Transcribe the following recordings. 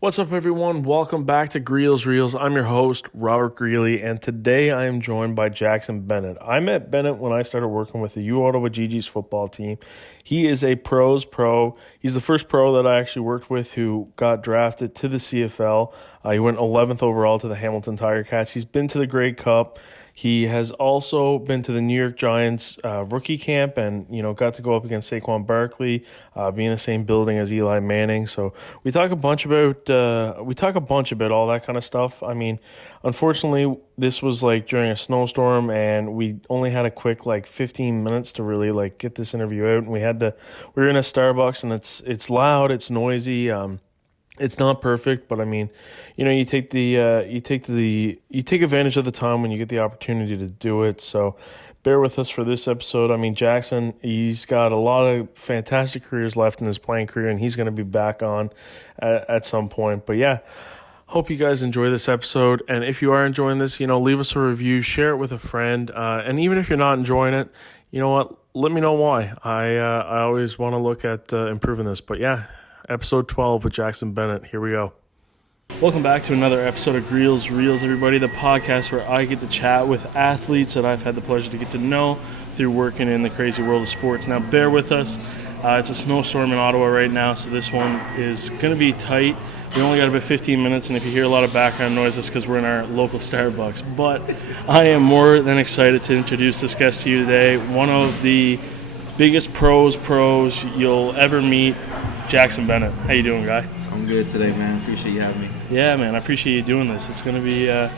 What's up, everyone? Welcome back to Greels Reels. I'm your host, Robert Greeley, and today I am joined by Jackson Bennett. I met Bennett when I started working with the U Ottawa GG's football team. He is a pros pro. He's the first pro that I actually worked with who got drafted to the CFL. He went 11th overall to the Hamilton Tiger Cats. He's been to the Grey Cup. He has also been to the New York Giants rookie camp and, got to go up against Saquon Barkley, be in the same building as Eli Manning. So we talk a bunch about all that kind of stuff. I mean, unfortunately, this was like during a snowstorm and we only had a quick 15 minutes to really get this interview out. And we were in a Starbucks and it's loud, it's noisy. It's not perfect, but I mean, you take advantage of the time when you get the opportunity to do it. So bear with us for this episode. I mean, Jackson, he's got a lot of fantastic careers left in his playing career, and he's going to be back on at some point. But yeah, hope you guys enjoy this episode. And if you are enjoying this, leave us a review, share it with a friend. And even if you're not enjoying it, you know what? Let me know why. I always want to look at improving this. But yeah. Episode 12 with Jackson Bennett. Here we go. Welcome back to another episode of Greels Reels, everybody, the podcast where I get to chat with athletes that I've had the pleasure to get to know through working in the crazy world of sports. Now, bear with us. It's a snowstorm in Ottawa right now, so this one is going to be tight. We only got about 15 minutes, and if you hear a lot of background noise, it's because we're in our local Starbucks. But I am more than excited to introduce this guest to you today. One of the biggest pros you'll ever meet, Jackson Bennett. How you doing, guy? I'm good today, man. Appreciate you having me. Yeah, man. I appreciate you doing this. It's gonna be a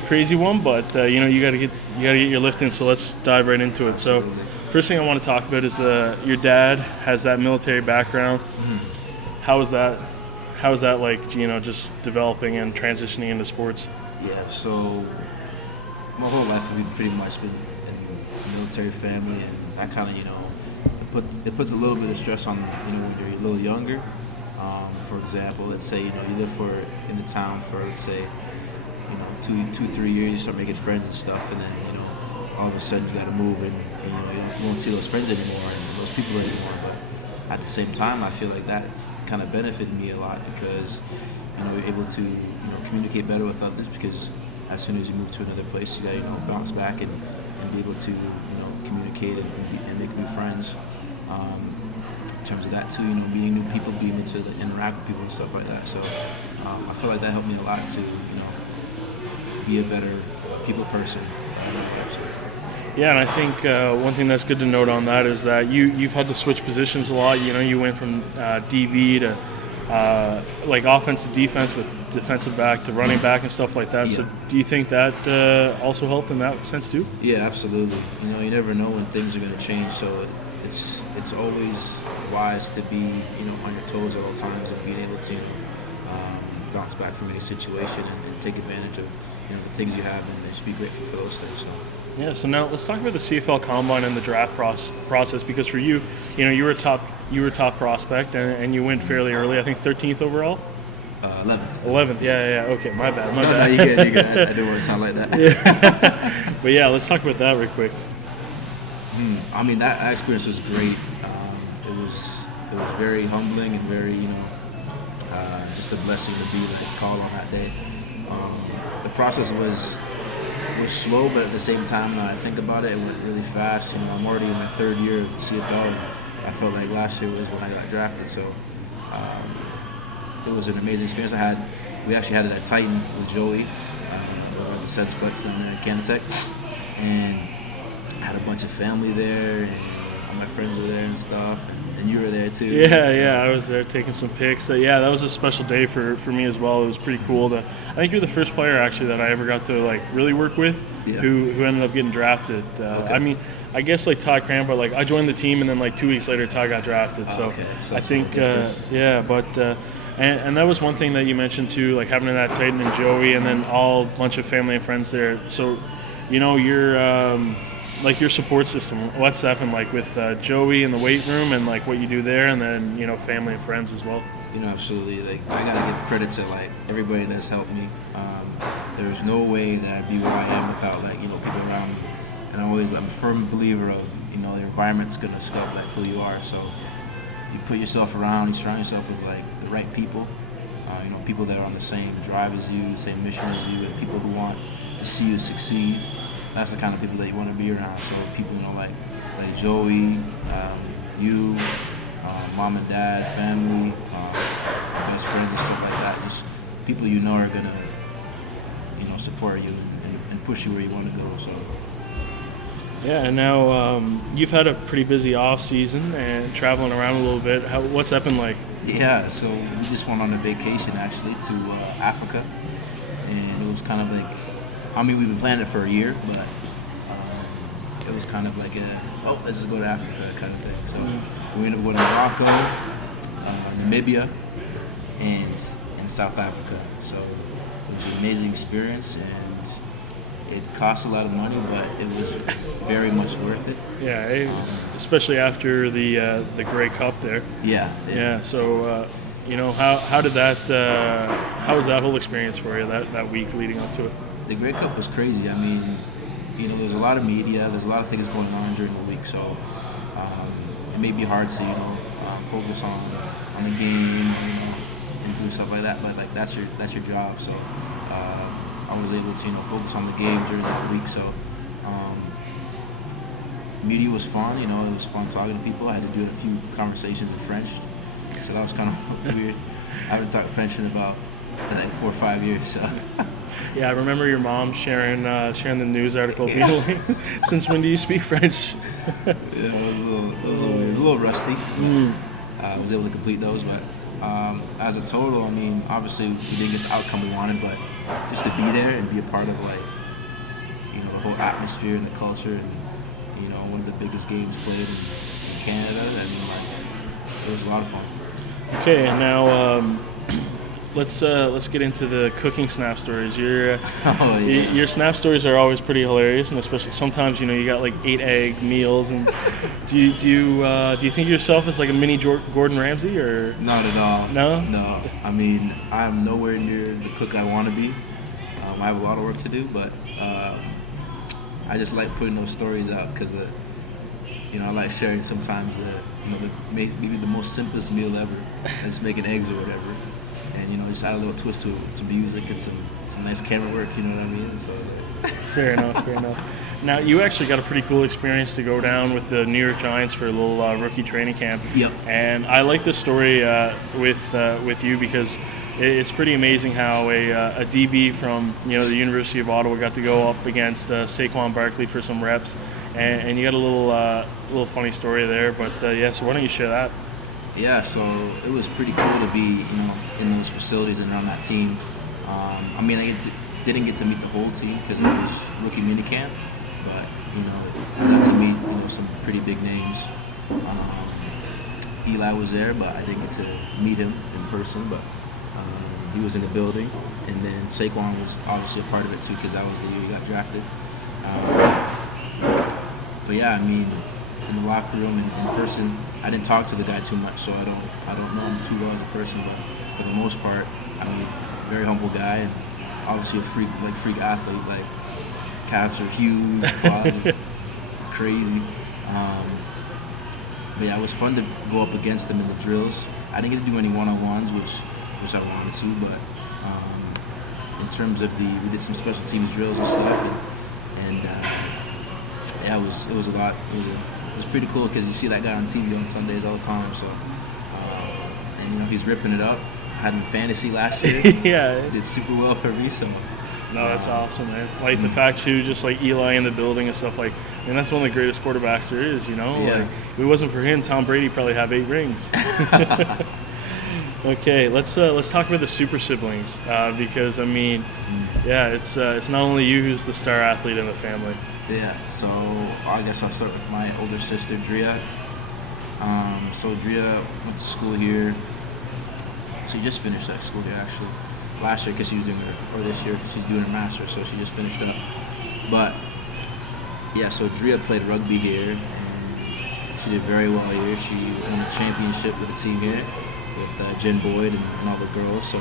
crazy one, but you gotta get your lift in. So let's dive right into it. Absolutely. So, first thing I want to talk about is your dad has that military background. Mm-hmm. How is that like? Just developing and transitioning into sports. Yeah. So my whole life we've pretty much been in a military family, and that kind of it puts a little bit of stress on when you're a little younger. For example, let's say you live in the town for, let's say, 2-3 years, you start making friends and stuff, and then all of a sudden you got to move and you won't see those friends anymore and those people anymore. But at the same time, I feel like that kind of benefited me a lot because you're able to communicate better with others, because as soon as you move to another place, you got to bounce back and be able to communicate and make new friends. In terms of that too, meeting new people, being able to interact with people and stuff like that. So I feel like that helped me a lot to be a better people person. Yeah, and I think one thing that's good to note on that is that you've had to switch positions a lot. You went from DB to offense to defense, with defensive back to running back and stuff like that. Yeah. So do you think that also helped in that sense too? Yeah, absolutely. You never know when things are going to change, so it's always wise to be on your toes at all times and being able to bounce back from any situation and take advantage of the things you have and just be grateful for those things. So. Yeah. So now let's talk about the CFL Combine and the draft process, because for you, you were a top prospect and you went fairly early. I think 13th overall. 11th. 11th. Yeah. Okay. My bad. No, you good. I didn't want to sound like that. Yeah. But yeah, let's talk about that real quick. I mean, that experience was great. It was very humbling and very, just a blessing to be called on that day. The process was slow, but at the same time, now I think about it, it went really fast. I'm already in my third year of the CFL, and I felt like last year was when I got drafted. So it was an amazing experience. We actually had it at Titan with Joey, over at the Sensplex down there at Canatech, and I had a bunch of family there, and all my friends were there and stuff, and you were there too. Yeah, I was there taking some pics. That was a special day for me as well. It was pretty cool. I think you're the first player actually that I ever got to really work with, who ended up getting drafted. Okay. I mean, I guess Todd Cranbrook, I joined the team and then 2 weeks later Todd got drafted. So I think and that was one thing that you mentioned too, having that Titan and Joey, and then all bunch of family and friends there. So your support system, what's happened with Joey in the weight room and what you do there, and then family and friends as well. Absolutely. I gotta give credit to everybody that's helped me. There's no way that I'd be where I am without people around me. And I'm a firm believer of the environment's gonna sculpt who you are. So you put yourself around, you surround yourself with the right people, people that are on the same drive as you, same mission as you, and people who want to see you succeed. That's the kind of people that you want to be around. So people, like Joey, you, mom and dad, family, best friends and stuff like that. Just people are gonna, support you and push you where you want to go. So. Yeah, and now you've had a pretty busy off season and traveling around a little bit. What's that been like? Yeah, so we just went on a vacation actually to Africa, and it was kind of like, we've been planning it for a year, but it was kind of like let's just go to Africa kind of thing. So we ended up going to Morocco, Namibia, and South Africa. So it was an amazing experience, and it cost a lot of money, but it was very much worth it. Yeah, especially after the Grey Cup there. Yeah. So how did that? How was that whole experience for you? That week leading up to it. The Grey Cup was crazy. There's a lot of media. There's a lot of things going on during the week, so it may be hard to focus on the game, and do stuff like that. But that's your job. So I was able to focus on the game during that week. So media was fun. It was fun talking to people. I had to do a few conversations in French, so that was kind of weird. I haven't talked French in about 4 or 5 years. So. Yeah, I remember your mom sharing the news article. Since when do you speak French? Yeah, it was a little weird, a little rusty. I was able to complete those, but as a total, obviously we didn't get the outcome we wanted, but just to be there and be a part of the whole atmosphere and the culture, and one of the biggest games played in Canada. It was a lot of fun. Okay, and now let's get into the cooking snap stories. Your snap stories are always pretty hilarious, and especially sometimes you got like 8 egg meals. And do you think of yourself as like a mini Gordon Ramsay or? Not at all. No. I'm nowhere near the cook I want to be. I have a lot of work to do, but I just like putting those stories out because I like sharing sometimes maybe the most simplest meal ever, just making eggs or whatever. And just add a little twist to it with some music and some nice camera work, you know what I mean? So Fair enough. Now you actually got a pretty cool experience to go down with the New York Giants for a little rookie training camp. Yep. And I like this story with you because it's pretty amazing how a DB from the University of Ottawa got to go up against Saquon Barkley for some reps, and you got a little funny story there. But so why don't you share that? Yeah, so it was pretty cool to be, in those facilities and around that team. I didn't get to meet the whole team because it was rookie minicamp, but I got to meet some pretty big names. Eli was there, but I didn't get to meet him in person. But he was in the building, and then Saquon was obviously a part of it too because that was the year he got drafted. But yeah, in the locker room and in person, I didn't talk to the guy too much, so I don't know him too well as a person. But for the most part, very humble guy, and obviously a freak athlete. Like calves are huge, quads are crazy. But yeah, it was fun to go up against him in the drills. I didn't get to do any one-on-ones, which I wanted to, but in terms of we did some special teams drills and stuff, and yeah, it was a lot. It was pretty cool because you see that guy on TV on Sundays all the time. So, and he's ripping it up. Had him in fantasy last year. Yeah, did super well for me. So, no, that's awesome, man. Like the fact too, just like Eli in the building and stuff like. That's one of the greatest quarterbacks there is. Yeah. Like, if it wasn't for him, Tom Brady probably have 8 rings. Okay, let's talk about the super siblings because it's not only you who's the star athlete in the family. Yeah, so I guess I'll start with my older sister, Drea. So Drea went to school here. She just finished that school here, actually. Last year, because she was doing this year, she's doing her master's, so she just finished up. But, yeah, so Drea played rugby here, and she did very well here. She won a championship with the team here with Jen Boyd and all the girls, so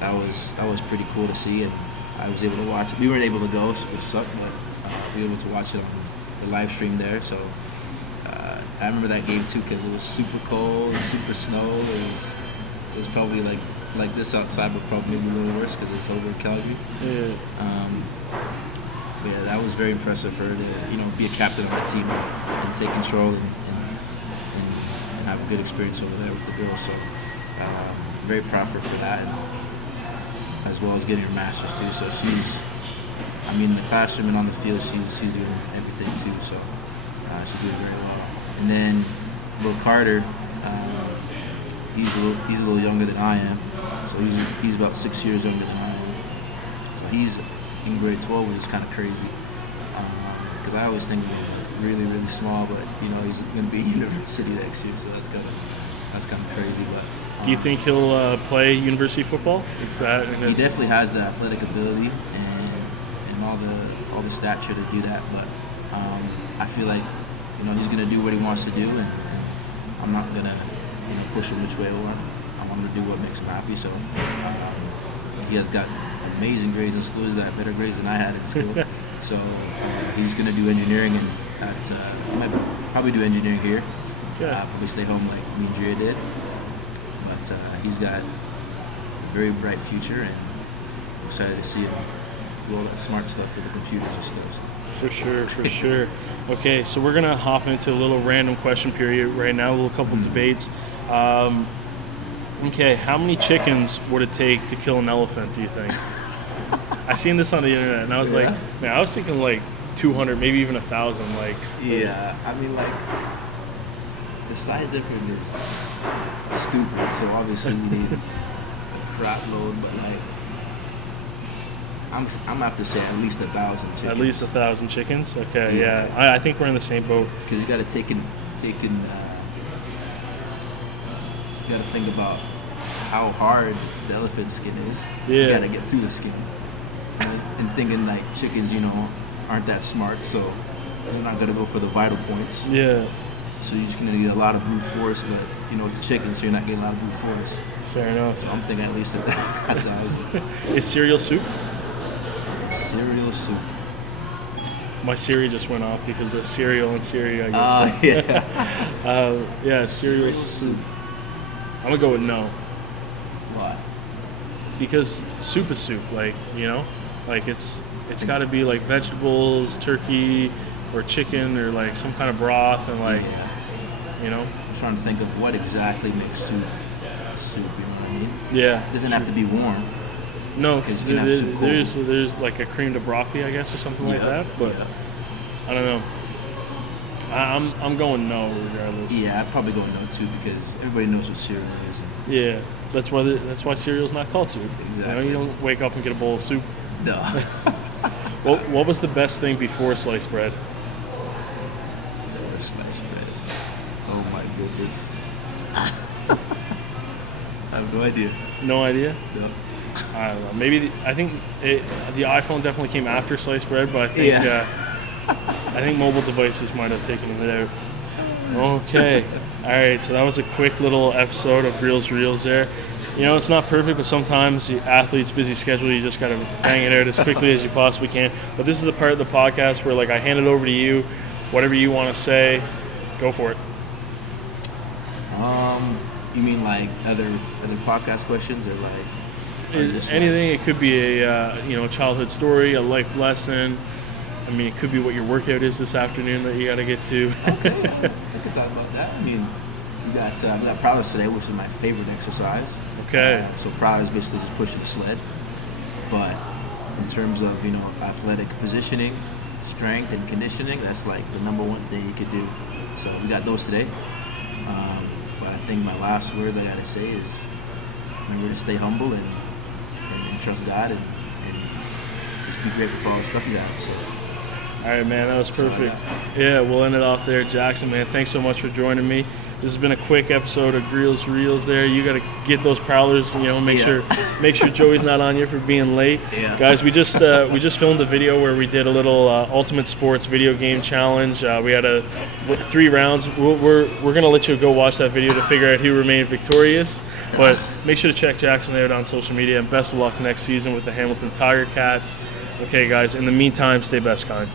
that was pretty cool to see, and I was able to watch it. We weren't able to go, which sucked, but we were able to watch it on the live stream there. So I remember that game too because it was super cold, super snow. It was probably like like this outside would probably be a little worse because it's over in Calgary. Yeah. But yeah, that was very impressive for her to, be a captain of that team and take control and have a good experience over there with the girls. So very proud of her for that, and as well as getting her master's too. So in the classroom and on the field, she's doing everything too. So she's doing very well. And then little Carter, he's a little younger than I am. So he's about 6 years younger than I am. So he's in grade 12, which is kind of crazy. Because I always think he's really, really small, but he's going to be in university next year, so that's kind of crazy. But do you think he'll play university football? He definitely has the athletic ability and all the stature to do that. But I feel like he's going to do what he wants to do, and I'm not going to push him which way I want. I want him to do what makes him happy. So he has got amazing grades in school. He's got better grades than I had in school. So he's going to do engineering, and he might probably do engineering here. Probably stay home like me and Drea did. But he's got a very bright future, and I'm excited to see him do all that smart stuff with the computers and stuff. So. For sure. Okay, so we're going to hop into a little random question period right now, a little couple debates. Okay, how many chickens would it take to kill an elephant, do you think? I seen this on the internet, and I was like, man, I was thinking like 200, maybe even 1,000. Yeah, the size difference is stupid, so obviously we need a crap load, but I'm gonna have to say at least 1,000 chickens. At least 1,000 chickens? Okay, yeah. I think we're in the same boat. Because you gotta you gotta think about how hard the elephant skin is. Yeah. You gotta get through the skin. And thinking like chickens, aren't that smart, so they're not gonna go for the vital points. Yeah. So you're just gonna get a lot of brute force, but with the chickens, so you're not getting a lot of brute force. Fair enough. So I'm thinking at least 1,000. Is cereal soup? Cereal soup. My Siri just went off because of cereal and Siri, I guess. Yeah, cereal soup. I'm gonna go with no. Why? Because soup is soup, it's got to be like vegetables, turkey, or chicken, or like some kind of broth, and I'm trying to think of what exactly makes soup soup. You know what I mean? Yeah. It doesn't have to be warm. No, because there's like a cream to broccoli, I guess, or something like that. But I don't know. I'm going no regardless. Yeah, I'd probably go no too, because everybody knows what cereal is. Yeah, that's why cereal's not called soup. Exactly. You don't wake up and get a bowl of soup. No. Well, what was the best thing before sliced bread? Before sliced bread. Oh my goodness. I have no idea. No idea? No. I don't know. Maybe I think the iPhone definitely came after sliced bread, but I think mobile devices might have taken it out. Okay. All right. So that was a quick little episode of Greels Reels there. It's not perfect, but sometimes the athlete's busy schedule, you just got to bang it out as quickly as you possibly can. But this is the part of the podcast where, I hand it over to you. Whatever you want to say, go for it. You mean like other podcast questions, or anything? It could be a childhood story, a life lesson. It could be what your workout is this afternoon that you got to get to. Okay, we could talk about that. We got prowess today, which is my favorite exercise. Okay. So prowess is basically just pushing the sled. But in terms of athletic positioning, strength, and conditioning, that's like the number one thing you could do. So we got those today. But I think my last words I gotta say is remember to stay humble and trust God and just be grateful for all the stuff you have. So. All right, man, that was perfect. Yeah, we'll end it off there. Jackson, man, thanks so much for joining me. This has been a quick episode of Greels Reels there. You got to get those prowlers, make sure Joey's not on you for being late. Yeah. Guys, we just filmed a video where we did a little Ultimate Sports video game challenge. We had 3 rounds. We're going to let you go watch that video to figure out who remained victorious. But make sure to check Jackson out on social media, and best of luck next season with the Hamilton Tiger Cats. Okay, guys, in the meantime, stay best kind.